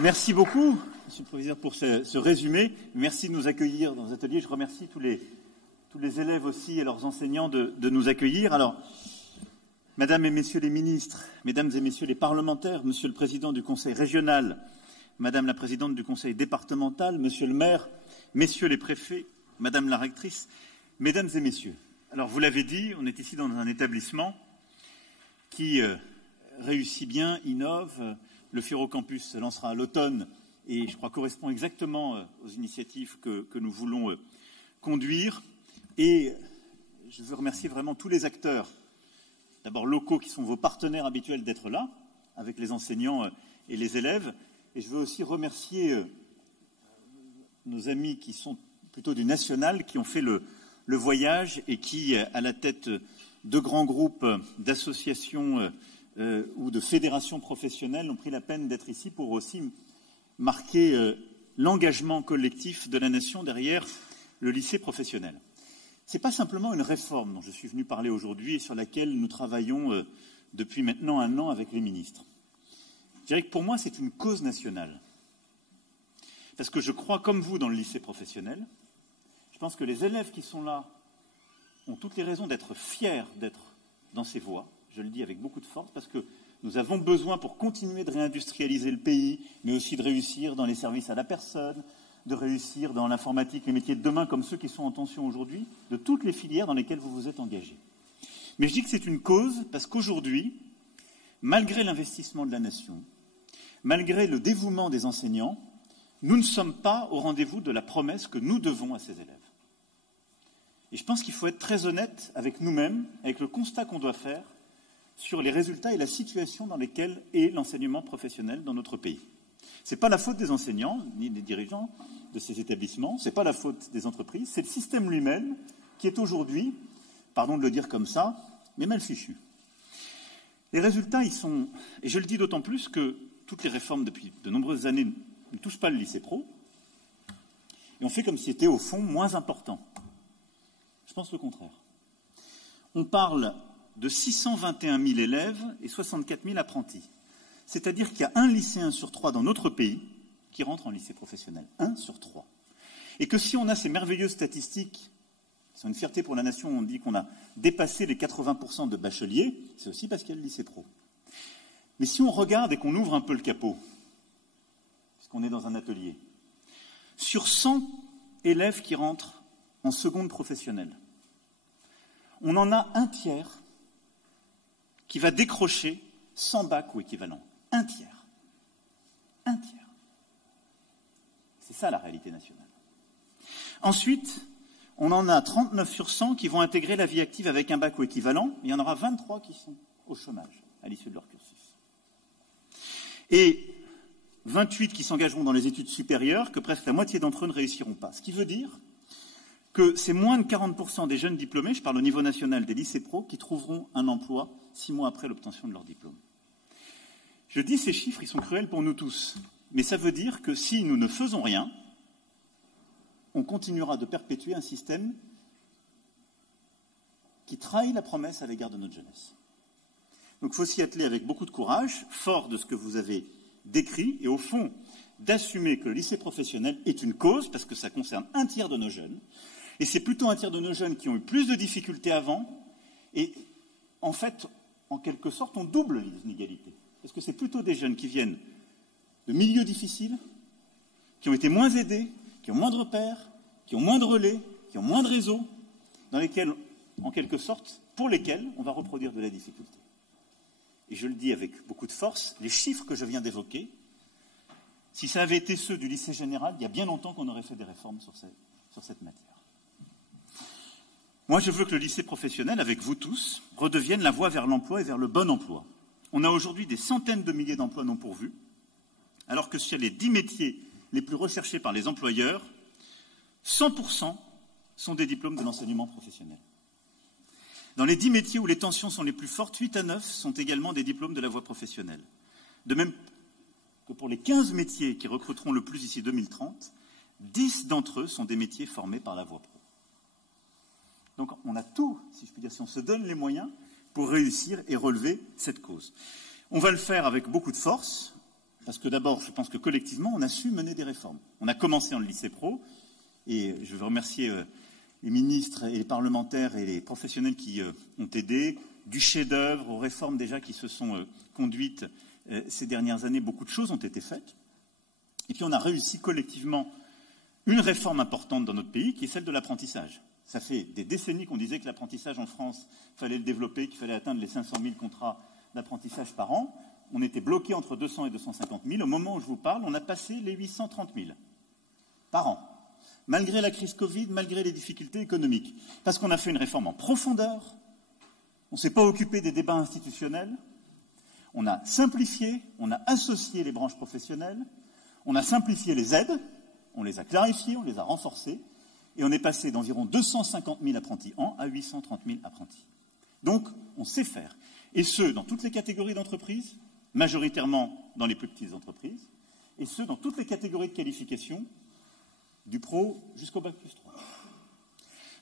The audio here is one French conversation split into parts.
Merci beaucoup, Monsieur le Président, pour ce résumé. Merci de nous accueillir dans les ateliers. Je remercie tous les élèves aussi et leurs enseignants de nous accueillir. Alors, Mesdames et Messieurs les ministres, Mesdames et Messieurs les parlementaires, Monsieur le Président du Conseil régional, Madame la Présidente du Conseil départemental, Monsieur le maire, Messieurs les préfets, Madame la rectrice, Mesdames et Messieurs. Alors, vous l'avez dit, on est ici dans un établissement qui réussit bien, innove. Le Furocampus se lancera à l'automne et je crois correspond exactement aux initiatives que nous voulons conduire. Et je veux remercier vraiment tous les acteurs, d'abord locaux qui sont vos partenaires habituels d'être là, avec les enseignants et les élèves. Et je veux aussi remercier nos amis qui sont plutôt du national, qui ont fait le voyage et qui, à la tête de grands groupes, d'associations ou de fédérations professionnelles, ont pris la peine d'être ici pour aussi marquer l'engagement collectif de la nation derrière le lycée professionnel. Ce n'est pas simplement une réforme dont je suis venu parler aujourd'hui et sur laquelle nous travaillons depuis maintenant 1 an avec les ministres. Je dirais que pour moi, c'est une cause nationale. Parce que je crois, comme vous, dans le lycée professionnel. Je pense que les élèves qui sont là ont toutes les raisons d'être fiers d'être dans ces voies. Je le dis avec beaucoup de force, parce que nous avons besoin, pour continuer de réindustrialiser le pays, mais aussi de réussir dans les services à la personne, de réussir dans l'informatique, les métiers de demain, comme ceux qui sont en tension aujourd'hui, de toutes les filières dans lesquelles vous vous êtes engagés. Mais je dis que c'est une cause parce qu'aujourd'hui, malgré l'investissement de la nation, malgré le dévouement des enseignants, nous ne sommes pas au rendez-vous de la promesse que nous devons à ces élèves. Et je pense qu'il faut être très honnête avec nous-mêmes, avec le constat qu'on doit faire sur les résultats et la situation dans lesquelles est l'enseignement professionnel dans notre pays. Ce n'est pas la faute des enseignants, ni des dirigeants de ces établissements, ce n'est pas la faute des entreprises, c'est le système lui-même qui est aujourd'hui, pardon de le dire comme ça, mais mal fichu. Les résultats, ils sont, et je le dis d'autant plus que toutes les réformes depuis de nombreuses années ne touchent pas le lycée pro, et on fait comme si c'était au fond moins important. Je pense le contraire. On parle de 621 000 élèves et 64 000 apprentis. C'est-à-dire qu'il y a 1 lycéen sur 3 dans notre pays qui rentre en lycée professionnel. 1 sur 3. Et que si on a ces merveilleuses statistiques, qui sont une fierté pour la nation, on dit qu'on a dépassé les 80% de bacheliers, c'est aussi parce qu'il y a le lycée pro. Mais si on regarde et qu'on ouvre un peu le capot, puisqu'on est dans un atelier, sur 100 élèves qui rentrent en seconde professionnelle, on en a 1/3 qui va décrocher 100 bacs ou équivalent. 1/3. 1/3. C'est ça la réalité nationale. Ensuite, on en a 39 sur 100 qui vont intégrer la vie active avec un bac ou équivalent. Il y en aura 23 qui sont au chômage à l'issue de leur cursus. Et 28 qui s'engageront dans les études supérieures, que presque la moitié d'entre eux ne réussiront pas. Ce qui veut dire que c'est moins de 40% des jeunes diplômés, je parle au niveau national des lycées pro, qui trouveront un emploi 6 mois après l'obtention de leur diplôme. Je dis ces chiffres, ils sont cruels pour nous tous. Mais ça veut dire que si nous ne faisons rien, on continuera de perpétuer un système qui trahit la promesse à l'égard de notre jeunesse. Donc il faut s'y atteler avec beaucoup de courage, fort de ce que vous avez décrit, et au fond, d'assumer que le lycée professionnel est une cause, parce que ça concerne 1/3 de nos jeunes, et c'est plutôt 1/3 de nos jeunes qui ont eu plus de difficultés avant, et en fait, en quelque sorte, on double les inégalités. Parce que c'est plutôt des jeunes qui viennent de milieux difficiles, qui ont été moins aidés, qui ont moins de repères, qui ont moins de relais, qui ont moins de réseaux, dans lesquels, en quelque sorte, pour lesquels on va reproduire de la difficulté. Et je le dis avec beaucoup de force, les chiffres que je viens d'évoquer, si ça avait été ceux du lycée général, il y a bien longtemps qu'on aurait fait des réformes sur cette matière. Moi, je veux que le lycée professionnel, avec vous tous, redevienne la voie vers l'emploi et vers le bon emploi. On a aujourd'hui des centaines de milliers d'emplois non pourvus, alors que sur les 10 métiers les plus recherchés par les employeurs, 100% sont des diplômes de l'enseignement professionnel. Dans les 10 métiers où les tensions sont les plus fortes, 8 à 9 sont également des diplômes de la voie professionnelle. De même que pour les 15 métiers qui recruteront le plus d'ici 2030, 10 d'entre eux sont des métiers formés par la voie pro. Donc on a tout, si je puis dire, si on se donne les moyens pour réussir et relever cette cause. On va le faire avec beaucoup de force, parce que d'abord, je pense que collectivement, on a su mener des réformes. On a commencé dans le lycée pro, et je veux remercier les ministres et les parlementaires et les professionnels qui ont aidé, du chef-d'œuvre aux réformes déjà qui se sont conduites ces dernières années. Beaucoup de choses ont été faites. Et puis on a réussi collectivement une réforme importante dans notre pays, qui est celle de l'apprentissage. Ça fait des décennies qu'on disait que l'apprentissage en France, il fallait le développer, qu'il fallait atteindre les 500 000 contrats d'apprentissage par an. On était bloqué entre 200 et 250 000. Au moment où je vous parle, on a passé les 830 000 par an. Malgré la crise Covid, malgré les difficultés économiques. Parce qu'on a fait une réforme en profondeur, on ne s'est pas occupé des débats institutionnels, on a simplifié, on a associé les branches professionnelles, on a simplifié les aides, on les a clarifiées, on les a renforcées, et on est passé d'environ 250 000 apprentis an à 830 000 apprentis. Donc, on sait faire. Et ce, dans toutes les catégories d'entreprises, majoritairement dans les plus petites entreprises, et ce, dans toutes les catégories de qualification, du pro jusqu'au bac+3.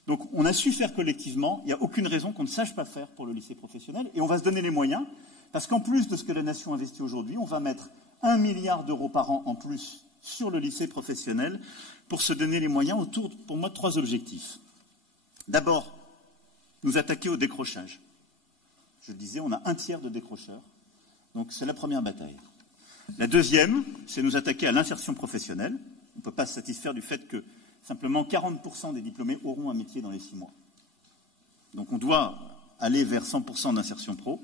Donc, on a su faire collectivement, il n'y a aucune raison qu'on ne sache pas faire pour le lycée professionnel, et on va se donner les moyens, parce qu'en plus de ce que la nation investit aujourd'hui, on va mettre 1 milliard d'euros par an en plus sur le lycée professionnel pour se donner les moyens autour, pour moi, de 3 objectifs. D'abord, nous attaquer au décrochage. Je le disais, on a 1/3 de décrocheurs, donc c'est la première bataille. La deuxième, c'est nous attaquer à l'insertion professionnelle. On ne peut pas se satisfaire du fait que simplement 40% des diplômés auront un métier dans les 6 mois. Donc on doit aller vers 100% d'insertion pro.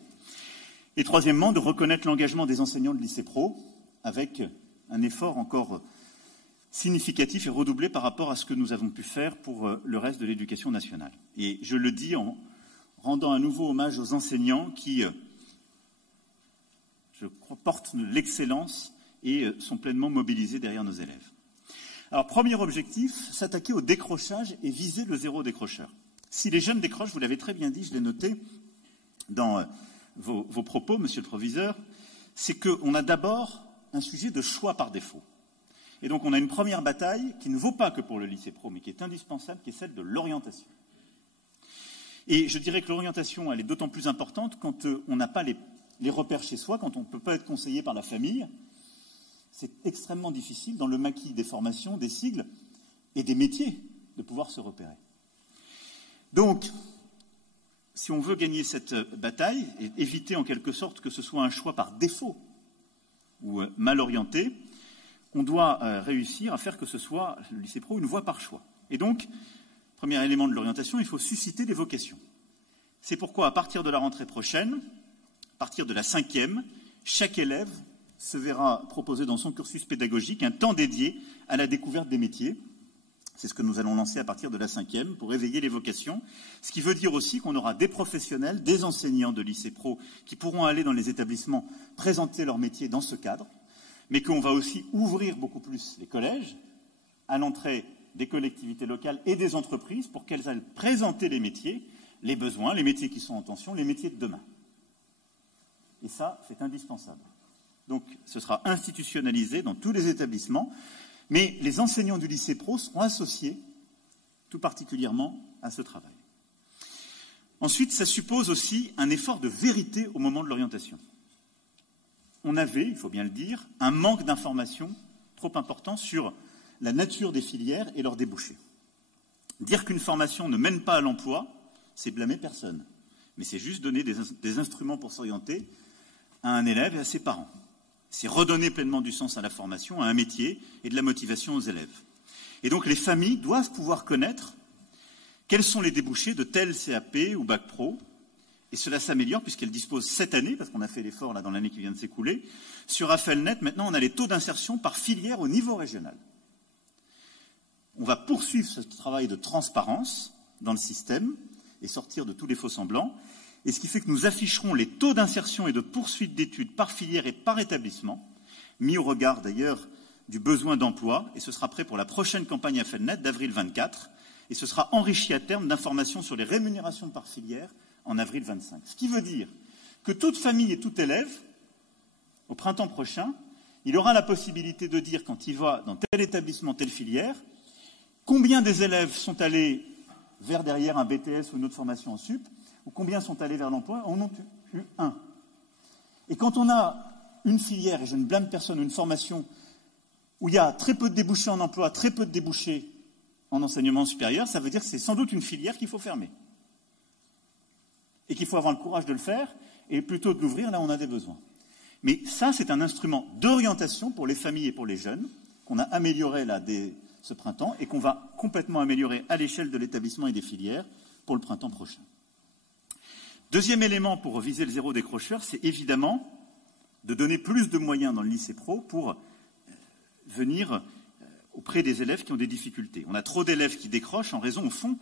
Et troisièmement, de reconnaître l'engagement des enseignants de lycée pro avec un effort encore significatif et redoublé par rapport à ce que nous avons pu faire pour le reste de l'éducation nationale. Et je le dis en rendant à nouveau hommage aux enseignants qui, je crois, portent l'excellence et sont pleinement mobilisés derrière nos élèves. Alors, premier objectif, s'attaquer au décrochage et viser le 0 décrocheur. Si les jeunes décrochent, vous l'avez très bien dit, je l'ai noté dans vos propos, monsieur le proviseur, c'est qu'on a d'abord un sujet de choix par défaut. Et donc, on a une première bataille qui ne vaut pas que pour le lycée pro, mais qui est indispensable, qui est celle de l'orientation. Et je dirais que l'orientation, elle est d'autant plus importante quand on n'a pas les repères chez soi, quand on ne peut pas être conseillé par la famille. C'est extrêmement difficile, dans le maquis des formations, des sigles et des métiers, de pouvoir se repérer. Donc, si on veut gagner cette bataille et éviter en quelque sorte que ce soit un choix par défaut ou mal orienté, on doit réussir à faire que ce soit, le lycée pro, une voie par choix. Et donc, premier élément de l'orientation, il faut susciter des vocations. C'est pourquoi, à partir de la rentrée prochaine, à partir de la 5e, chaque élève se verra proposer dans son cursus pédagogique un temps dédié à la découverte des métiers. C'est ce que nous allons lancer à partir de la 5e pour éveiller les vocations. Ce qui veut dire aussi qu'on aura des professionnels, des enseignants de lycée pro qui pourront aller dans les établissements présenter leur métier dans ce cadre, mais qu'on va aussi ouvrir beaucoup plus les collèges à l'entrée des collectivités locales et des entreprises pour qu'elles aillent présenter les métiers, les besoins, les métiers qui sont en tension, les métiers de demain. Et ça, c'est indispensable. Donc, ce sera institutionnalisé dans tous les établissements, mais les enseignants du lycée pro seront associés tout particulièrement à ce travail. Ensuite, ça suppose aussi un effort de vérité au moment de l'orientation. On avait, il faut bien le dire, un manque d'informations trop important sur la nature des filières et leurs débouchés. Dire qu'une formation ne mène pas à l'emploi, c'est blâmer personne, mais c'est juste donner des instruments pour s'orienter à un élève et à ses parents. C'est redonner pleinement du sens à la formation, à un métier et de la motivation aux élèves. Et donc les familles doivent pouvoir connaître quels sont les débouchés de tel CAP ou Bac Pro, et cela s'améliore puisqu'elles disposent cette année, parce qu'on a fait l'effort là dans l'année qui vient de s'écouler, sur AFELNet, maintenant on a les taux d'insertion par filière au niveau régional. On va poursuivre ce travail de transparence dans le système et sortir de tous les faux-semblants, et ce qui fait que nous afficherons les taux d'insertion et de poursuite d'études par filière et par établissement, mis au regard d'ailleurs du besoin d'emploi, et ce sera prêt pour la prochaine campagne AFELNet d'avril 24, et ce sera enrichi à terme d'informations sur les rémunérations par filière en avril 25. Ce qui veut dire que toute famille et tout élève, au printemps prochain, il aura la possibilité de dire, quand il va dans tel établissement, telle filière, combien des élèves sont allés vers derrière un BTS ou une autre formation en sup, ou combien sont allés vers l'emploi, en ont eu un. Et quand on a une filière, et je ne blâme personne, une formation où il y a très peu de débouchés en emploi, très peu de débouchés en enseignement supérieur, ça veut dire que c'est sans doute une filière qu'il faut fermer. Et qu'il faut avoir le courage de le faire, et plutôt de l'ouvrir là où on a des besoins. Mais ça, c'est un instrument d'orientation pour les familles et pour les jeunes, qu'on a amélioré là dès ce printemps, et qu'on va complètement améliorer à l'échelle de l'établissement et des filières pour le printemps prochain. Deuxième élément pour viser le zéro décrocheur, c'est évidemment de donner plus de moyens dans le lycée pro pour venir auprès des élèves qui ont des difficultés. On a trop d'élèves qui décrochent en raison, au fond,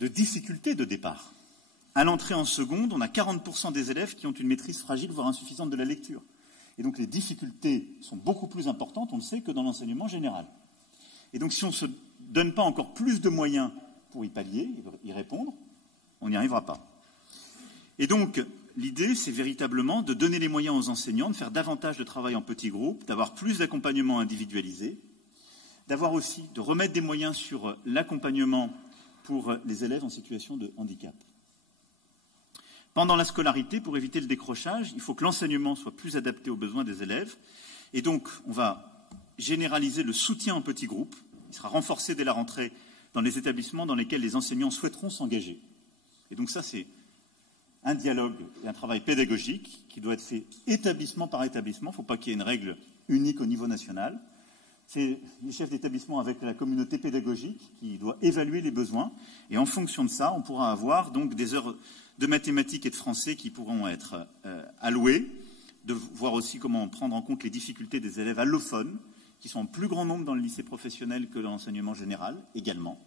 de difficultés de départ. À l'entrée en seconde, on a 40% des élèves qui ont une maîtrise fragile, voire insuffisante de la lecture. Et donc les difficultés sont beaucoup plus importantes, on le sait, que dans l'enseignement général. Et donc si on ne se donne pas encore plus de moyens pour y pallier, y répondre, on n'y arrivera pas. Et donc l'idée, c'est véritablement de donner les moyens aux enseignants, de faire davantage de travail en petits groupes, d'avoir plus d'accompagnement individualisé, de remettre des moyens sur l'accompagnement pour les élèves en situation de handicap. Pendant la scolarité, pour éviter le décrochage, il faut que l'enseignement soit plus adapté aux besoins des élèves. Et donc, on va généraliser le soutien en petits groupes. Il sera renforcé dès la rentrée dans les établissements dans lesquels les enseignants souhaiteront s'engager. Et donc ça, c'est un dialogue et un travail pédagogique qui doit être fait établissement par établissement. Il ne faut pas qu'il y ait une règle unique au niveau national. C'est les chefs d'établissement avec la communauté pédagogique qui doit évaluer les besoins. Et en fonction de ça, on pourra avoir donc des heures de mathématiques et de français qui pourront être allouées, de voir aussi comment prendre en compte les difficultés des élèves allophones, qui sont en plus grand nombre dans le lycée professionnel que dans l'enseignement général également.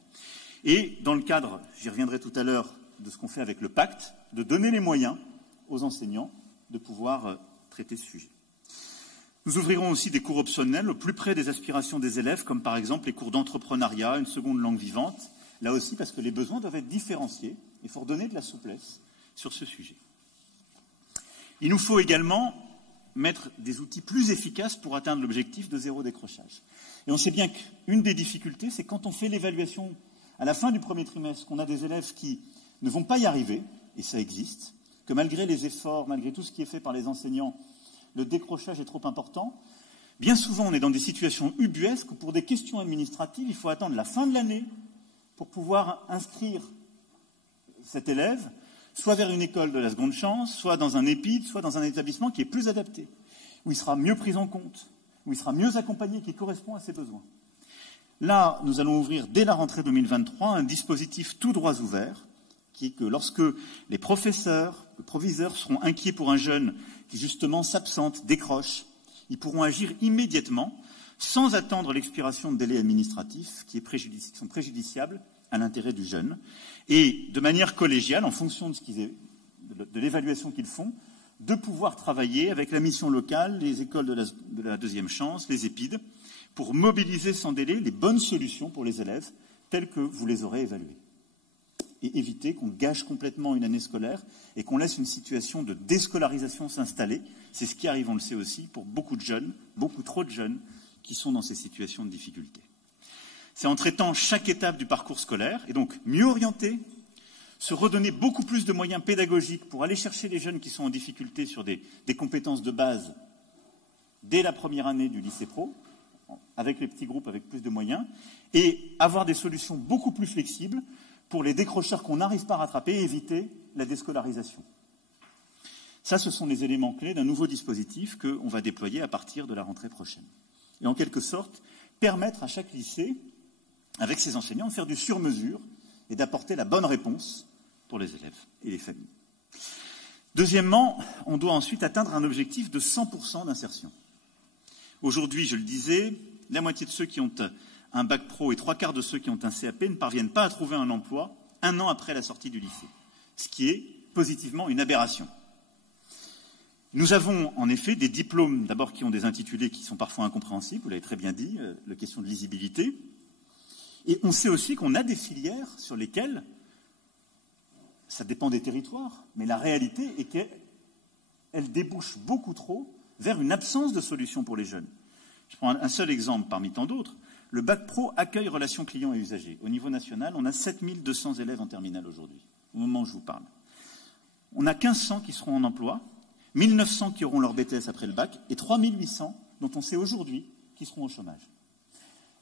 Et dans le cadre, j'y reviendrai tout à l'heure, de ce qu'on fait avec le pacte, de donner les moyens aux enseignants de pouvoir traiter ce sujet. Nous ouvrirons aussi des cours optionnels au plus près des aspirations des élèves, comme par exemple les cours d'entrepreneuriat, une seconde langue vivante, là aussi parce que les besoins doivent être différenciés. Il faut redonner de la souplesse sur ce sujet. Il nous faut également mettre des outils plus efficaces pour atteindre l'objectif de zéro décrochage. Et on sait bien qu'une des difficultés, c'est quand on fait l'évaluation à la fin du premier trimestre, qu'on a des élèves qui ne vont pas y arriver, et ça existe, que malgré les efforts, malgré tout ce qui est fait par les enseignants, le décrochage est trop important. Bien souvent, on est dans des situations ubuesques où, pour des questions administratives, il faut attendre la fin de l'année pour pouvoir inscrire cet élève, soit vers une école de la seconde chance, soit dans un EPID, soit dans un établissement qui est plus adapté, où il sera mieux pris en compte, où il sera mieux accompagné, qui correspond à ses besoins. Là, nous allons ouvrir dès la rentrée 2023 un dispositif tout droits ouverts, qui est que lorsque les professeurs, les proviseurs seront inquiets pour un jeune qui justement s'absente, décroche, ils pourront agir immédiatement, sans attendre l'expiration de délais administratifs qui sont préjudiciables à l'intérêt du jeune, et de manière collégiale, en fonction de l'évaluation qu'ils font, de pouvoir travailler avec la mission locale, les écoles de la deuxième chance, les EPID, pour mobiliser sans délai les bonnes solutions pour les élèves telles que vous les aurez évaluées. Et éviter qu'on gâche complètement une année scolaire et qu'on laisse une situation de déscolarisation s'installer. C'est ce qui arrive, on le sait aussi, pour beaucoup de jeunes, beaucoup trop de jeunes, qui sont dans ces situations de difficulté. C'est en traitant chaque étape du parcours scolaire, et donc mieux orienter, se redonner beaucoup plus de moyens pédagogiques pour aller chercher les jeunes qui sont en difficulté sur des compétences de base dès la première année du lycée pro, avec les petits groupes, avec plus de moyens, et avoir des solutions beaucoup plus flexibles pour les décrocheurs qu'on n'arrive pas à rattraper et éviter la déscolarisation. Ça, ce sont les éléments clés d'un nouveau dispositif qu'on va déployer à partir de la rentrée prochaine. Et en quelque sorte, permettre à chaque lycée, avec ses enseignants, de faire du sur-mesure et d'apporter la bonne réponse pour les élèves et les familles. Deuxièmement, on doit ensuite atteindre un objectif de 100% d'insertion. Aujourd'hui, je le disais, la moitié de ceux qui ont un bac pro et 3/4 de ceux qui ont un CAP ne parviennent pas à trouver un emploi un an après la sortie du lycée, ce qui est positivement une aberration. Nous avons en effet des diplômes, d'abord qui ont des intitulés qui sont parfois incompréhensibles, vous l'avez très bien dit, la question de lisibilité, et on sait aussi qu'on a des filières sur lesquelles, ça dépend des territoires, mais la réalité est qu'elles débouchent beaucoup trop vers une absence de solution pour les jeunes. Je prends un seul exemple parmi tant d'autres. Le bac pro accueil relations clients et usagers. Au niveau national, on a 7200 élèves en terminale aujourd'hui, au moment où je vous parle. On a 1500 qui seront en emploi, 1900 qui auront leur BTS après le bac et 3800 dont on sait aujourd'hui qu'ils seront au chômage.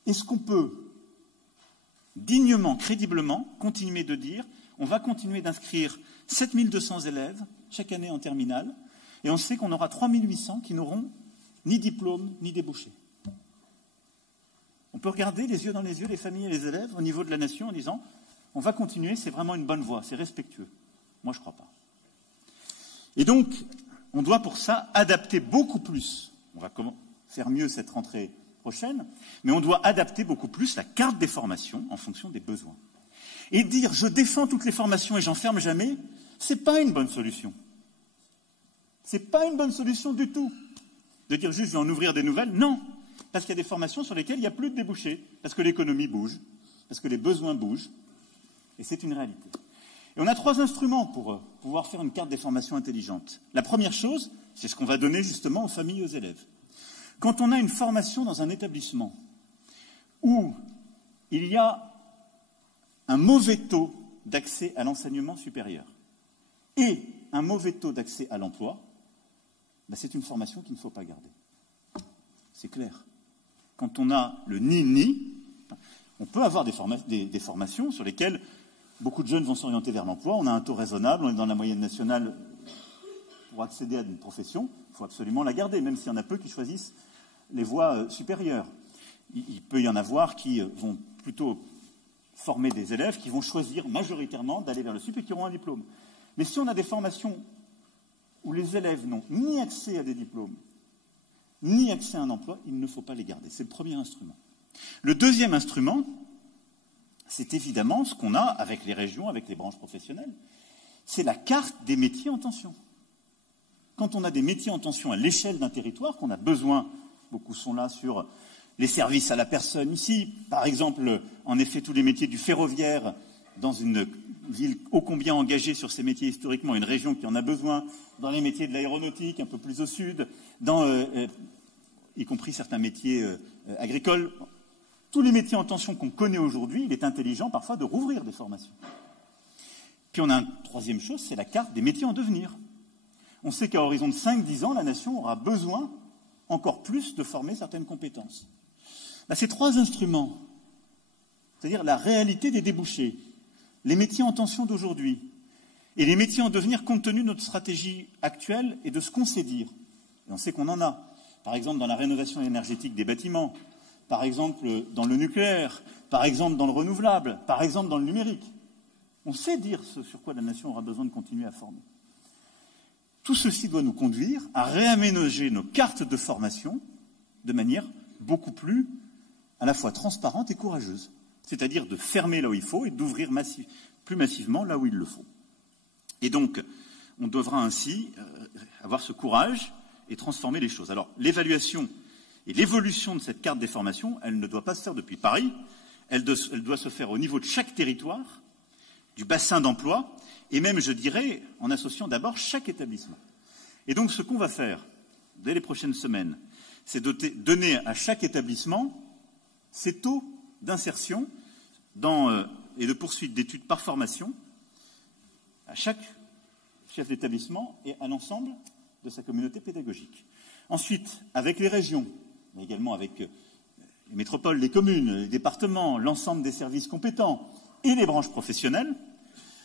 Est-ce qu'on peut dignement, crédiblement, continuer de dire on va continuer d'inscrire 7200 élèves chaque année en terminale et on sait qu'on aura 3800 qui n'auront ni diplôme ni débouché. On peut regarder les yeux dans les yeux les familles et les élèves au niveau de la nation en disant on va continuer, c'est vraiment une bonne voie, c'est respectueux. Moi, je ne crois pas. Et donc, on doit pour ça adapter beaucoup plus. On va faire mieux cette rentrée prochaine, mais on doit adapter beaucoup plus la carte des formations en fonction des besoins. Et dire je défends toutes les formations et j'en ferme jamais, c'est pas une bonne solution. C'est pas une bonne solution du tout. De dire juste je vais en ouvrir des nouvelles, non. Parce qu'il y a des formations sur lesquelles il n'y a plus de débouchés, parce que l'économie bouge, parce que les besoins bougent, et c'est une réalité. Et on a 3 instruments pour pouvoir faire une carte des formations intelligente. La première chose, c'est ce qu'on va donner justement aux familles et aux élèves. Quand on a une formation dans un établissement où il y a un mauvais taux d'accès à l'enseignement supérieur et un mauvais taux d'accès à l'emploi, ben c'est une formation qu'il ne faut pas garder. C'est clair. Quand on a le ni-ni, on peut avoir des formations sur lesquelles beaucoup de jeunes vont s'orienter vers l'emploi. On a un taux raisonnable, on est dans la moyenne nationale pour accéder à une profession. Il faut absolument la garder, même s'il y en a peu qui choisissent les voies supérieures. Il peut y en avoir qui vont plutôt former des élèves qui vont choisir majoritairement d'aller vers le sup et qui auront un diplôme. Mais si on a des formations où les élèves n'ont ni accès à des diplômes, ni accès à un emploi, il ne faut pas les garder. C'est le premier instrument. Le deuxième instrument, c'est évidemment ce qu'on a avec les régions, avec les branches professionnelles. C'est la carte des métiers en tension. Quand on a des métiers en tension à l'échelle d'un territoire, qu'on a besoin, beaucoup sont là sur les services à la personne ici, par exemple, en effet, tous les métiers du ferroviaire dans une ville ô combien engagée sur ces métiers historiquement, une région qui en a besoin, dans les métiers de l'aéronautique, un peu plus au sud, y compris certains métiers agricoles. Tous les métiers en tension qu'on connaît aujourd'hui, il est intelligent parfois de rouvrir des formations. Puis on a une troisième chose, c'est la carte des métiers en devenir. On sait qu'à horizon de 5-10 ans, la nation aura besoin encore plus de former certaines compétences. Là, ces 3 instruments, c'est-à-dire la réalité des débouchés, les métiers en tension d'aujourd'hui et les métiers en devenir compte tenu de notre stratégie actuelle et de ce qu'on sait dire. Et on sait qu'on en a. Par exemple, dans la rénovation énergétique des bâtiments, par exemple dans le nucléaire, par exemple dans le renouvelable, par exemple dans le numérique. On sait dire ce sur quoi la nation aura besoin de continuer à former. Tout ceci doit nous conduire à réaménager nos cartes de formation de manière beaucoup plus à la fois transparente et courageuse. C'est-à-dire de fermer là où il faut et d'ouvrir plus massivement là où il le faut. Et donc, on devra ainsi avoir ce courage et transformer les choses. Alors, l'évaluation et l'évolution de cette carte des formations, elle ne doit pas se faire depuis Paris, elle doit se faire au niveau de chaque territoire, du bassin d'emploi, et même, je dirais, en associant d'abord chaque établissement. Et donc, ce qu'on va faire, dès les prochaines semaines, c'est donner à chaque établissement ses taux d'insertion et de poursuite d'études par formation, à chaque chef d'établissement et à l'ensemble de sa communauté pédagogique. Ensuite, avec les régions, mais également avec les métropoles, les communes, les départements, l'ensemble des services compétents et les branches professionnelles,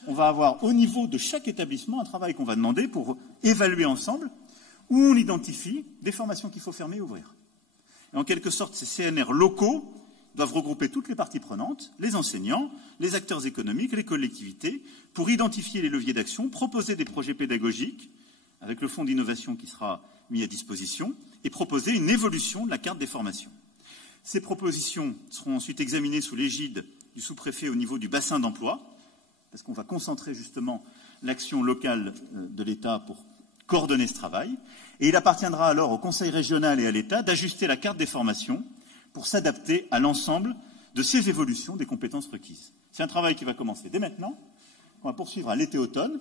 on va avoir au niveau de chaque établissement un travail qu'on va demander pour évaluer ensemble où on identifie des formations qu'il faut fermer et ouvrir. Et en quelque sorte, ces CNR locaux doivent regrouper toutes les parties prenantes, les enseignants, les acteurs économiques, les collectivités, pour identifier les leviers d'action, proposer des projets pédagogiques avec le fonds d'innovation qui sera mis à disposition et proposer une évolution de la carte des formations. Ces propositions seront ensuite examinées sous l'égide du sous-préfet au niveau du bassin d'emploi, parce qu'on va concentrer justement l'action locale de l'État pour coordonner ce travail. Et il appartiendra alors au Conseil régional et à l'État d'ajuster la carte des formations pour s'adapter à l'ensemble de ces évolutions des compétences requises. C'est un travail qui va commencer dès maintenant, qu'on va poursuivre à l'été-automne,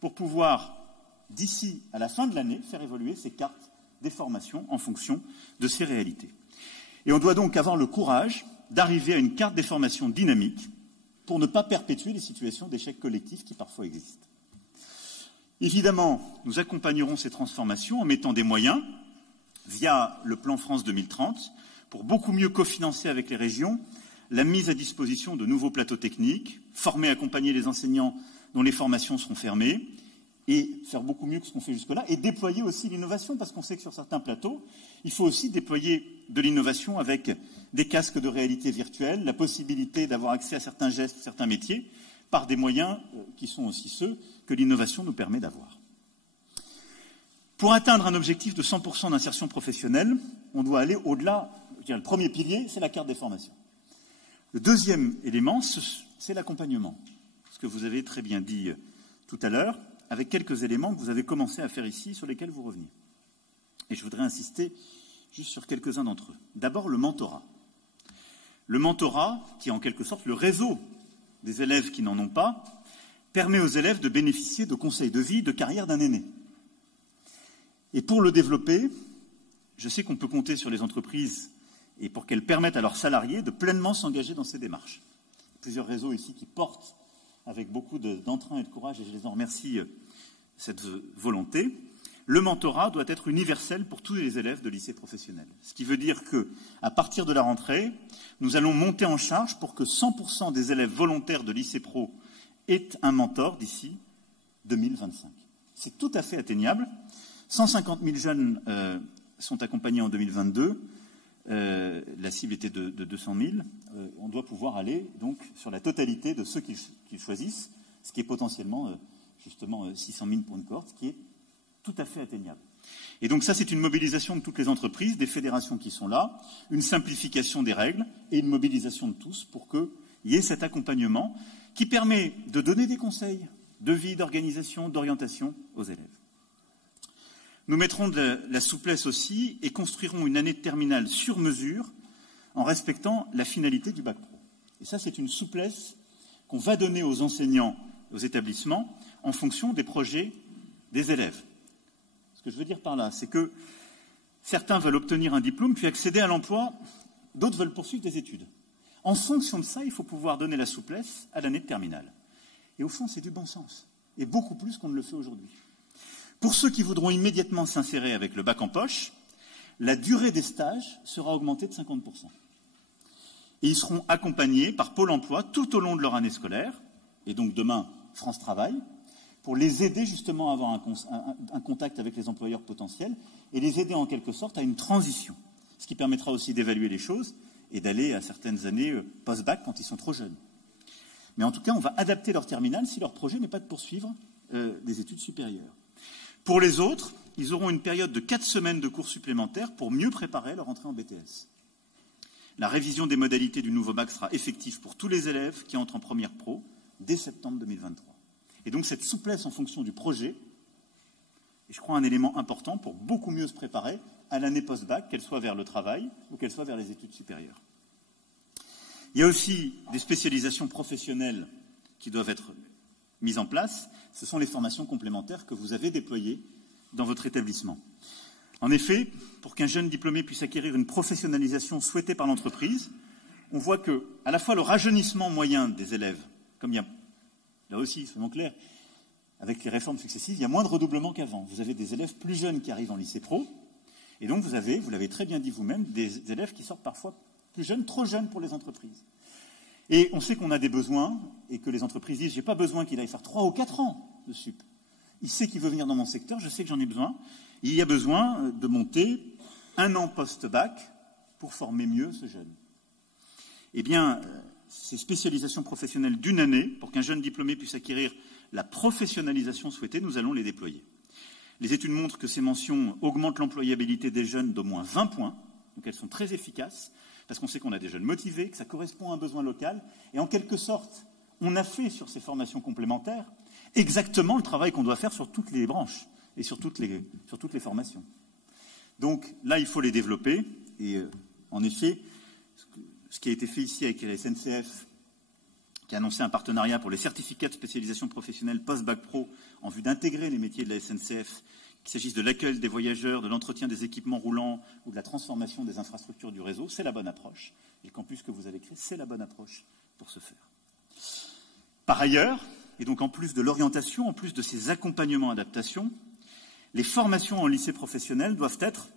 pour pouvoir, d'ici à la fin de l'année, faire évoluer ces cartes des formations en fonction de ces réalités. Et on doit donc avoir le courage d'arriver à une carte des formations dynamique pour ne pas perpétuer les situations d'échec collectif qui parfois existent. Évidemment, nous accompagnerons ces transformations en mettant des moyens, via le plan France 2030, pour beaucoup mieux cofinancer avec les régions la mise à disposition de nouveaux plateaux techniques, former et accompagner les enseignants dont les formations seront fermées, et faire beaucoup mieux que ce qu'on fait jusque-là, et déployer aussi l'innovation, parce qu'on sait que sur certains plateaux, il faut aussi déployer de l'innovation avec des casques de réalité virtuelle, la possibilité d'avoir accès à certains gestes, certains métiers, par des moyens qui sont aussi ceux que l'innovation nous permet d'avoir. Pour atteindre un objectif de 100% d'insertion professionnelle, on doit aller au-delà. Le premier pilier, c'est la carte des formations. Le deuxième élément, c'est l'accompagnement. Ce que vous avez très bien dit tout à l'heure, avec quelques éléments que vous avez commencé à faire ici, sur lesquels vous revenez. Et je voudrais insister juste sur quelques-uns d'entre eux. D'abord, le mentorat. Le mentorat, qui est en quelque sorte le réseau des élèves qui n'en ont pas, permet aux élèves de bénéficier de conseils de vie, de carrière d'un aîné. Et pour le développer, je sais qu'on peut compter sur les entreprises et pour qu'elles permettent à leurs salariés de pleinement s'engager dans ces démarches. Plusieurs réseaux ici qui portent avec beaucoup d'entrain et de courage, et je les en remercie, cette volonté. Le mentorat doit être universel pour tous les élèves de lycée professionnel. Ce qui veut dire qu'à partir de la rentrée, nous allons monter en charge pour que 100% des élèves volontaires de lycée pro aient un mentor d'ici 2025. C'est tout à fait atteignable. 150 000 jeunes sont accompagnés en 2022. La cible était de 200 000. On doit pouvoir aller donc sur la totalité de ceux qu'ils choisissent, ce qui est potentiellement justement 600 000 pour une cohorte, ce qui est tout à fait atteignable. Et donc ça, c'est une mobilisation de toutes les entreprises, des fédérations qui sont là, une simplification des règles et une mobilisation de tous pour qu'il y ait cet accompagnement qui permet de donner des conseils de vie, d'organisation, d'orientation aux élèves. Nous mettrons de la souplesse aussi et construirons une année de terminale sur mesure en respectant la finalité du bac pro. Et ça, c'est une souplesse qu'on va donner aux enseignants, aux établissements, en fonction des projets des élèves. Ce que je veux dire par là, c'est que certains veulent obtenir un diplôme puis accéder à l'emploi, d'autres veulent poursuivre des études. En fonction de ça, il faut pouvoir donner la souplesse à l'année de terminale. Et au fond, c'est du bon sens, et beaucoup plus qu'on ne le fait aujourd'hui. Pour ceux qui voudront immédiatement s'insérer avec le bac en poche, la durée des stages sera augmentée de 50%. Et ils seront accompagnés par Pôle emploi tout au long de leur année scolaire, et donc demain, France Travail, pour les aider justement à avoir un contact avec les employeurs potentiels et les aider en quelque sorte à une transition, ce qui permettra aussi d'évaluer les choses et d'aller à certaines années post-bac quand ils sont trop jeunes. Mais en tout cas, on va adapter leur terminale si leur projet n'est pas de poursuivre des études supérieures. Pour les autres, ils auront une période de 4 semaines de cours supplémentaires pour mieux préparer leur entrée en BTS. La révision des modalités du nouveau bac sera effective pour tous les élèves qui entrent en première pro dès septembre 2023. Et donc cette souplesse en fonction du projet est, je crois, un élément important pour beaucoup mieux se préparer à l'année post-bac, qu'elle soit vers le travail ou qu'elle soit vers les études supérieures. Il y a aussi des spécialisations professionnelles qui doivent être mises en place. Ce sont les formations complémentaires que vous avez déployées dans votre établissement. En effet, pour qu'un jeune diplômé puisse acquérir une professionnalisation souhaitée par l'entreprise, on voit que, à la fois le rajeunissement moyen des élèves, comme il y a, là aussi, soyons clairs, avec les réformes successives, il y a moins de redoublement qu'avant. Vous avez des élèves plus jeunes qui arrivent en lycée pro, et donc vous avez, vous l'avez très bien dit vous-même, des élèves qui sortent parfois plus jeunes, trop jeunes pour les entreprises. Et on sait qu'on a des besoins, et que les entreprises disent « j'ai pas besoin qu'il aille faire 3 ou 4 ans de sup. Il sait qu'il veut venir dans mon secteur, je sais que j'en ai besoin. » Il y a besoin de monter 1 an post-bac pour former mieux ce jeune. Eh bien, ces spécialisations professionnelles d'1 année, pour qu'un jeune diplômé puisse acquérir la professionnalisation souhaitée, nous allons les déployer. Les études montrent que ces mentions augmentent l'employabilité des jeunes d'au moins 20 points, donc elles sont très efficaces, parce qu'on sait qu'on a des jeunes motivés, que ça correspond à un besoin local, et en quelque sorte, on a fait sur ces formations complémentaires exactement le travail qu'on doit faire sur toutes les branches et sur toutes les formations. Donc là, il faut les développer, et en effet, ce qui a été fait ici avec la SNCF, qui a annoncé un partenariat pour les certificats de spécialisation professionnelle post-bac pro en vue d'intégrer les métiers de la SNCF, qu'il s'agisse de l'accueil des voyageurs, de l'entretien des équipements roulants ou de la transformation des infrastructures du réseau, c'est la bonne approche. Et le campus que vous avez créé, c'est la bonne approche pour ce faire. Par ailleurs, Et donc en plus de l'orientation, en plus de ces accompagnements-adaptations, les formations en lycée professionnel doivent être,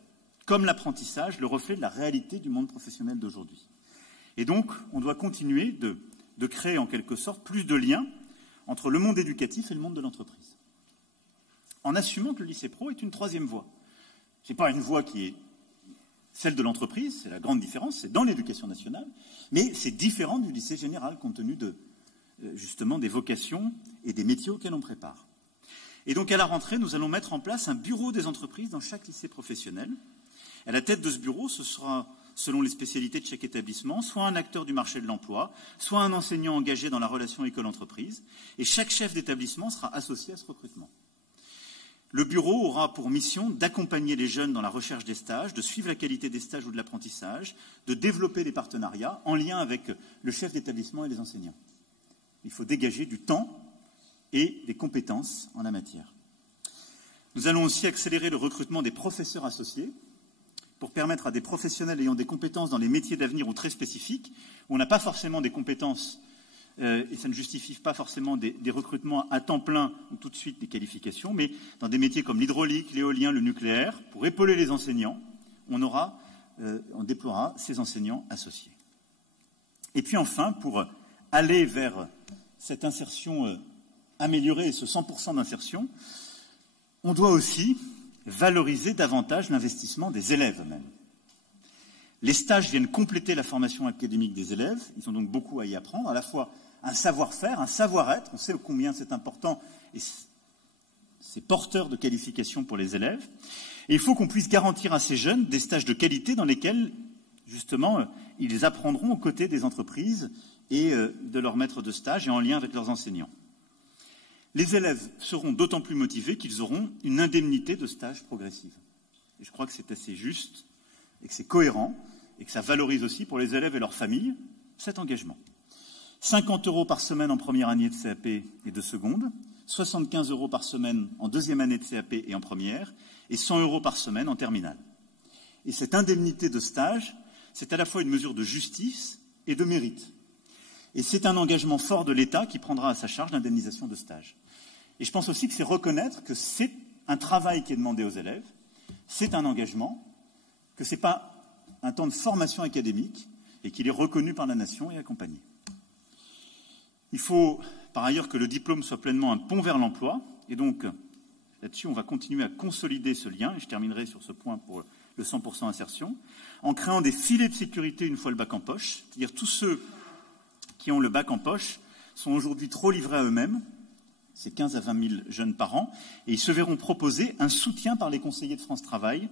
comme l'apprentissage, le reflet de la réalité du monde professionnel d'aujourd'hui. Et donc, on doit continuer de créer en quelque sorte plus de liens entre le monde éducatif et le monde de l'entreprise. En assumant que le lycée pro est une troisième voie. Ce n'est pas une voie qui est celle de l'entreprise, c'est la grande différence, c'est dans l'éducation nationale, mais c'est différent du lycée général compte tenu justement des vocations et des métiers auxquels on prépare. Et donc à la rentrée, nous allons mettre en place un bureau des entreprises dans chaque lycée professionnel. À la tête de ce bureau, ce sera, selon les spécialités de chaque établissement, soit un acteur du marché de l'emploi, soit un enseignant engagé dans la relation école-entreprise, et chaque chef d'établissement sera associé à ce recrutement. Le bureau aura pour mission d'accompagner les jeunes dans la recherche des stages, de suivre la qualité des stages ou de l'apprentissage, de développer des partenariats en lien avec le chef d'établissement et les enseignants. Il faut dégager du temps et des compétences en la matière. Nous allons aussi accélérer le recrutement des professeurs associés pour permettre à des professionnels ayant des compétences dans les métiers d'avenir ou très spécifiques, où on n'a pas forcément des compétences et ça ne justifie pas forcément des recrutements à temps plein ou tout de suite des qualifications, mais dans des métiers comme l'hydraulique, l'éolien, le nucléaire, pour épauler les enseignants, on déploiera ces enseignants associés. Et puis enfin, pour aller vers cette insertion améliorée et ce 100% d'insertion, on doit aussi valoriser davantage l'investissement des élèves eux-mêmes. Les stages viennent compléter la formation académique des élèves, ils ont donc beaucoup à y apprendre, à la fois un savoir-faire, un savoir-être, on sait combien c'est important et c'est porteur de qualifications pour les élèves. Et il faut qu'on puisse garantir à ces jeunes des stages de qualité dans lesquels, justement, ils apprendront aux côtés des entreprises et de leurs maîtres de stage et en lien avec leurs enseignants. Les élèves seront d'autant plus motivés qu'ils auront une indemnité de stage progressive. Et je crois que c'est assez juste et que c'est cohérent et que ça valorise aussi pour les élèves et leurs familles cet engagement. 50 € par semaine en première année de CAP et de seconde, 75 € par semaine en deuxième année de CAP et en première, et 100 € par semaine en terminale. Et cette indemnité de stage, c'est à la fois une mesure de justice et de mérite. Et c'est un engagement fort de l'État qui prendra à sa charge l'indemnisation de stage. Et je pense aussi que c'est reconnaître que c'est un travail qui est demandé aux élèves, c'est un engagement, que ce n'est pas un temps de formation académique et qu'il est reconnu par la nation et accompagné. Il faut par ailleurs que le diplôme soit pleinement un pont vers l'emploi et donc là-dessus on va continuer à consolider ce lien et je terminerai sur ce point pour le 100% insertion en créant des filets de sécurité une fois le bac en poche, c'est-à-dire tous ceux qui ont le bac en poche sont aujourd'hui trop livrés à eux-mêmes, c'est 15 à 20 000 jeunes par an, et ils se verront proposer un soutien par les conseillers de France Travail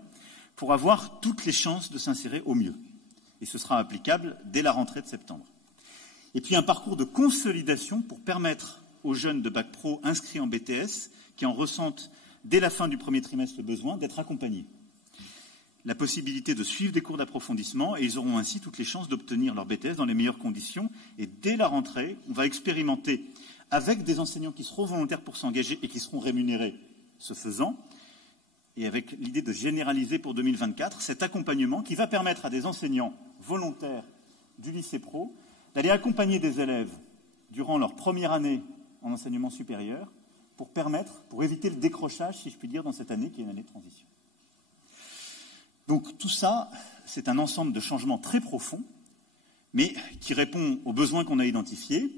pour avoir toutes les chances de s'insérer au mieux. Et ce sera applicable dès la rentrée de septembre. Et puis un parcours de consolidation pour permettre aux jeunes de bac pro inscrits en BTS, qui en ressentent dès la fin du premier trimestre le besoin, d'être accompagnés. La possibilité de suivre des cours d'approfondissement et ils auront ainsi toutes les chances d'obtenir leur BTS dans les meilleures conditions. Et dès la rentrée, on va expérimenter avec des enseignants qui seront volontaires pour s'engager et qui seront rémunérés ce faisant, et avec l'idée de généraliser pour 2024 cet accompagnement qui va permettre à des enseignants volontaires du lycée pro d'aller accompagner des élèves durant leur première année en enseignement supérieur pour éviter le décrochage, si je puis dire, dans cette année qui est une année de transition. Donc tout ça, c'est un ensemble de changements très profonds, mais qui répond aux besoins qu'on a identifiés,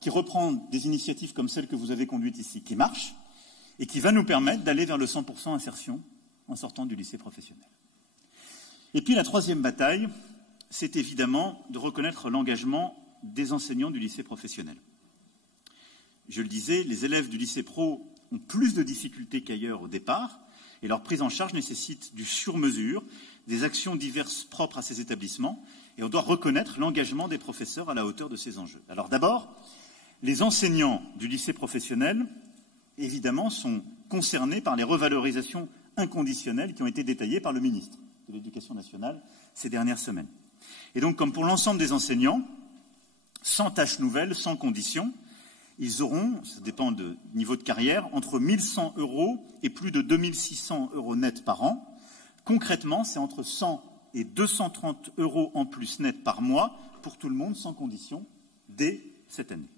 qui reprend des initiatives comme celle que vous avez conduite ici, qui marchent, et qui va nous permettre d'aller vers le 100% insertion en sortant du lycée professionnel. Et puis la troisième bataille, c'est évidemment de reconnaître l'engagement des enseignants du lycée professionnel. Je le disais, les élèves du lycée pro ont plus de difficultés qu'ailleurs au départ, et leur prise en charge nécessite du sur-mesure, des actions diverses propres à ces établissements, et on doit reconnaître l'engagement des professeurs à la hauteur de ces enjeux. Alors d'abord, les enseignants du lycée professionnel, évidemment, sont concernés par les revalorisations inconditionnelles qui ont été détaillées par le ministre de l'Éducation nationale ces dernières semaines. Et donc, comme pour l'ensemble des enseignants, sans tâches nouvelles, sans conditions, ils auront, ça dépend du niveau de carrière, entre 1 100 € et plus de 2 600 € net par an. Concrètement, c'est entre 100 et 230 € en plus net par mois pour tout le monde, sans condition, dès cette année.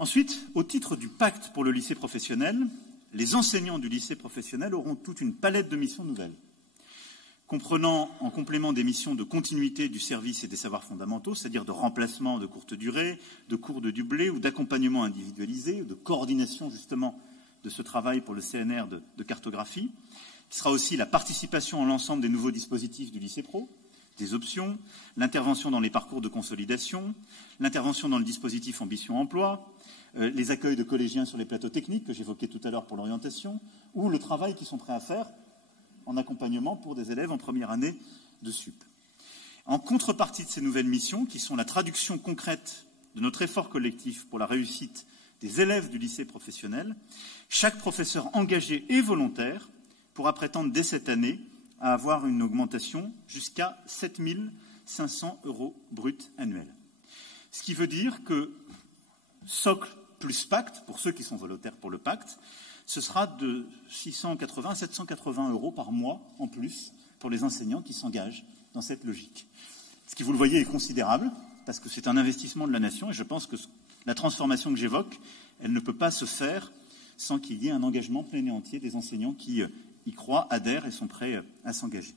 Ensuite, au titre du pacte pour le lycée professionnel, les enseignants du lycée professionnel auront toute une palette de missions nouvelles, comprenant en complément des missions de continuité du service et des savoirs fondamentaux, c'est-à-dire de remplacement de courte durée, de cours de doublé ou d'accompagnement individualisé, ou de coordination justement de ce travail pour le CNR de cartographie, qui sera aussi la participation à l'ensemble des nouveaux dispositifs du lycée pro, des options, l'intervention dans les parcours de consolidation, l'intervention dans le dispositif Ambition Emploi, les accueils de collégiens sur les plateaux techniques que j'évoquais tout à l'heure pour l'orientation, ou le travail qu'ils sont prêts à faire en accompagnement pour des élèves en première année de SUP. En contrepartie de ces nouvelles missions, qui sont la traduction concrète de notre effort collectif pour la réussite des élèves du lycée professionnel, chaque professeur engagé et volontaire pourra prétendre dès cette année à avoir une augmentation jusqu'à 7 500 € bruts annuels. Ce qui veut dire que socle plus pacte, pour ceux qui sont volontaires pour le pacte, ce sera de 680 à 780 € par mois en plus pour les enseignants qui s'engagent dans cette logique. Ce qui, vous le voyez, est considérable, parce que c'est un investissement de la nation, et je pense que la transformation que j'évoque, elle ne peut pas se faire sans qu'il y ait un engagement plein et entier des enseignants qui y croient, adhèrent et sont prêts à s'engager.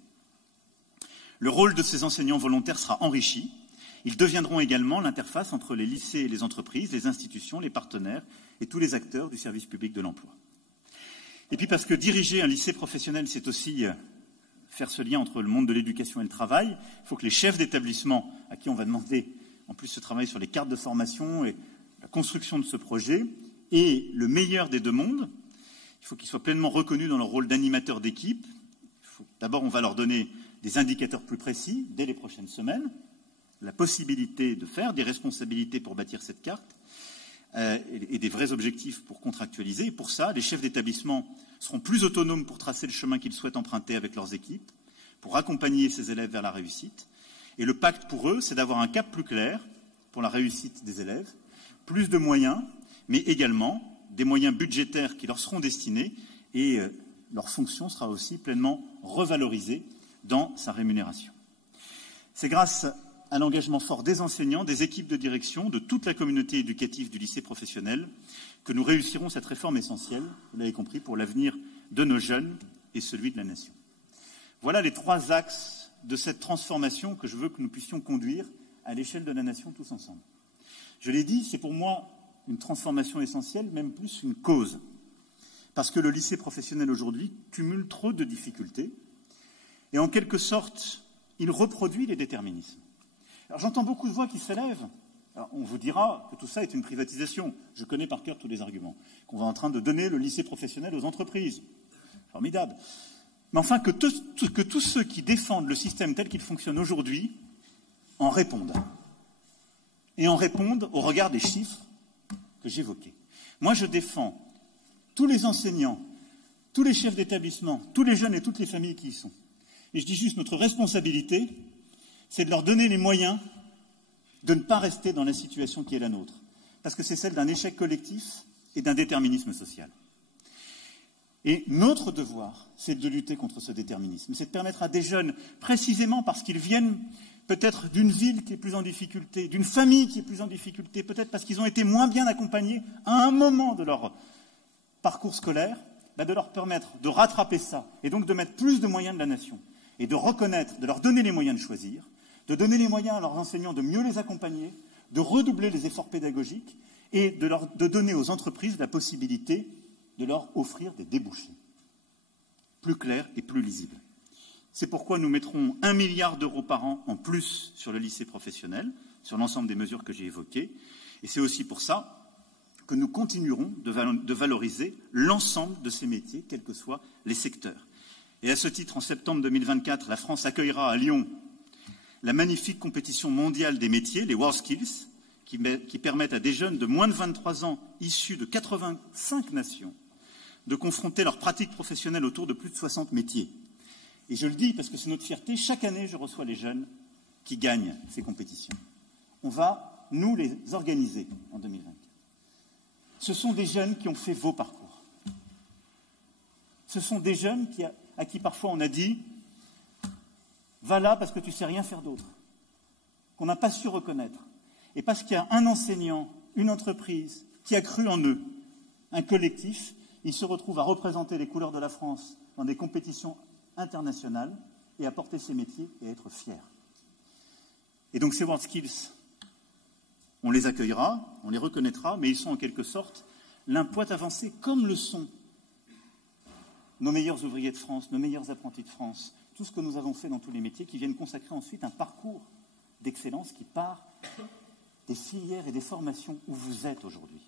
Le rôle de ces enseignants volontaires sera enrichi. Ils deviendront également l'interface entre les lycées et les entreprises, les institutions, les partenaires et tous les acteurs du service public de l'emploi. Et puis parce que diriger un lycée professionnel, c'est aussi faire ce lien entre le monde de l'éducation et le travail, il faut que les chefs d'établissement, à qui on va demander en plus ce travail sur les cartes de formation et la construction de ce projet, aient le meilleur des deux mondes. Il faut qu'ils soient pleinement reconnus dans leur rôle d'animateur d'équipe. D'abord, on va leur donner des indicateurs plus précis dès les prochaines semaines, la possibilité de faire des responsabilités pour bâtir cette carte et des vrais objectifs pour contractualiser. Et pour ça, les chefs d'établissement seront plus autonomes pour tracer le chemin qu'ils souhaitent emprunter avec leurs équipes, pour accompagner ces élèves vers la réussite. Et le pacte pour eux, c'est d'avoir un cap plus clair pour la réussite des élèves, plus de moyens, mais également des moyens budgétaires qui leur seront destinés et leur fonction sera aussi pleinement revalorisée dans sa rémunération. C'est grâce à l'engagement fort des enseignants, des équipes de direction, de toute la communauté éducative du lycée professionnel que nous réussirons cette réforme essentielle, vous l'avez compris, pour l'avenir de nos jeunes et celui de la nation. Voilà les trois axes de cette transformation que je veux que nous puissions conduire à l'échelle de la nation tous ensemble. Je l'ai dit, c'est pour moi une transformation essentielle, même plus une cause. Parce que le lycée professionnel aujourd'hui cumule trop de difficultés et en quelque sorte, il reproduit les déterminismes. Alors j'entends beaucoup de voix qui s'élèvent. Alors, on vous dira que tout ça est une privatisation. Je connais par cœur tous les arguments. Qu'on va en train de donner le lycée professionnel aux entreprises. Formidable. Mais enfin, que tous ceux qui défendent le système tel qu'il fonctionne aujourd'hui en répondent. Et en répondent au regard des chiffres que j'évoquais. Moi, je défends tous les enseignants, tous les chefs d'établissement, tous les jeunes et toutes les familles qui y sont. Et je dis juste, notre responsabilité, c'est de leur donner les moyens de ne pas rester dans la situation qui est la nôtre. Parce que c'est celle d'un échec collectif et d'un déterminisme social. Et notre devoir, c'est de lutter contre ce déterminisme. C'est de permettre à des jeunes, précisément parce qu'ils viennent peut-être d'une ville qui est plus en difficulté, d'une famille qui est plus en difficulté, peut-être parce qu'ils ont été moins bien accompagnés à un moment de leur parcours scolaire, de leur permettre de rattraper ça et donc de mettre plus de moyens de la nation et de reconnaître, de leur donner les moyens de choisir, de donner les moyens à leurs enseignants de mieux les accompagner, de redoubler les efforts pédagogiques et de donner aux entreprises la possibilité de leur offrir des débouchés plus clairs et plus lisibles. C'est pourquoi nous mettrons 1 milliard d'euros par an en plus sur le lycée professionnel, sur l'ensemble des mesures que j'ai évoquées. Et c'est aussi pour ça que nous continuerons de valoriser l'ensemble de ces métiers, quels que soient les secteurs. Et à ce titre, en septembre 2024, la France accueillera à Lyon la magnifique compétition mondiale des métiers, les WorldSkills, qui permettent à des jeunes de moins de 23 ans, issus de 85 nations, de confronter leurs pratiques professionnelles autour de plus de 60 métiers. Et je le dis parce que c'est notre fierté, chaque année je reçois les jeunes qui gagnent ces compétitions. On va, nous, les organiser en 2024. Ce sont des jeunes qui ont fait vos parcours. Ce sont des jeunes à qui parfois on a dit « va là parce que tu ne sais rien faire d'autre », qu'on n'a pas su reconnaître. Et parce qu'il y a un enseignant, une entreprise, qui a cru en eux, un collectif. Ils se retrouvent à représenter les couleurs de la France dans des compétitions internationales et à porter ces métiers et à être fiers. Et donc ces WorldSkills, on les accueillera, on les reconnaîtra, mais ils sont en quelque sorte l'un point avancé, comme le sont nos meilleurs ouvriers de France, nos meilleurs apprentis de France, tout ce que nous avons fait dans tous les métiers, qui viennent consacrer ensuite un parcours d'excellence qui part des filières et des formations où vous êtes aujourd'hui.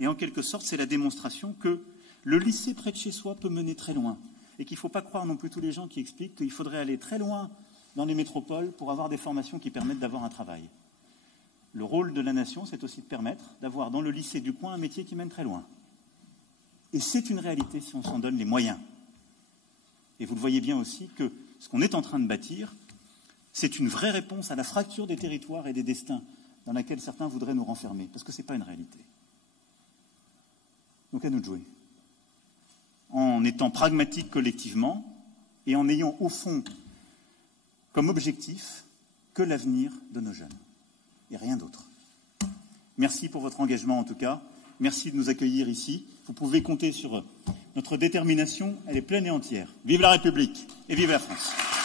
Et en quelque sorte, c'est la démonstration que le lycée près de chez soi peut mener très loin, et qu'il ne faut pas croire non plus tous les gens qui expliquent qu'il faudrait aller très loin dans les métropoles pour avoir des formations qui permettent d'avoir un travail. Le rôle de la nation, c'est aussi de permettre d'avoir dans le lycée du coin un métier qui mène très loin. Et c'est une réalité si on s'en donne les moyens. Et vous le voyez bien aussi que ce qu'on est en train de bâtir, c'est une vraie réponse à la fracture des territoires et des destins dans laquelle certains voudraient nous renfermer, parce que ce n'est pas une réalité. Donc à nous de jouer. En étant pragmatiques collectivement et en ayant au fond comme objectif que l'avenir de nos jeunes. Et rien d'autre. Merci pour votre engagement en tout cas. Merci de nous accueillir ici. Vous pouvez compter sur notre détermination. Elle est pleine et entière. Vive la République et vive la France.